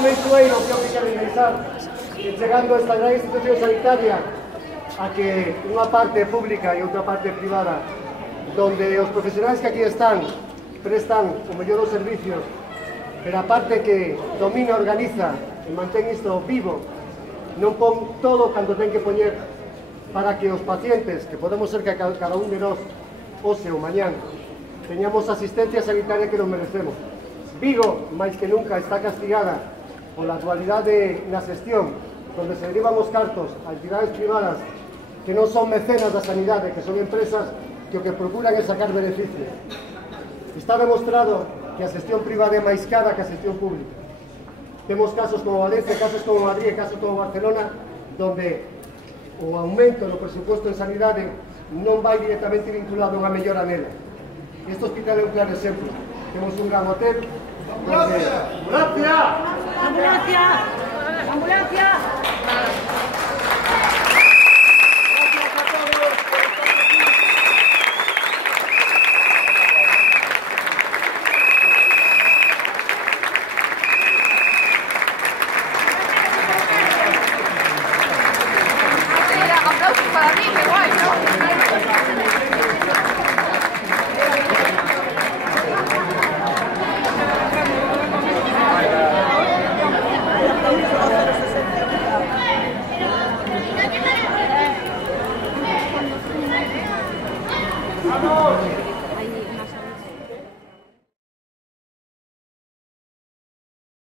moi crueiro que o que quero pensar que chegando a esta gran institución sanitaria a que unha parte pública e outra parte privada donde os profesionais que aquí están prestan o mellor dos servicios, pero a parte que domina, organiza e mantén isto vivo, non pon todo cando ten que poñer para que os pacientes, que podemos ser que cada un de nós, hoxe ou mañán, teñamos asistencia sanitaria que nos merecemos. Vigo, máis que nunca, está castigada pola dualidade na xestión, donde se derivan os cartos a entidades privadas que non son mecenas da sanidade, que son empresas que o que procuran é sacar beneficios. Está demostrado que a xestión privada é máis cara que a xestión pública. Temos casos como Valencia, casos como Madrid, casos como Barcelona, donde o aumento no presupuesto en sanidade non vai directamente vinculado a unha mellora nela. Este hospital é un claro exemplo. Temos un gran hotel. ¡Ambulancia! ¡Ambulancia! ¡Ambulancia! ¡Ambulancia!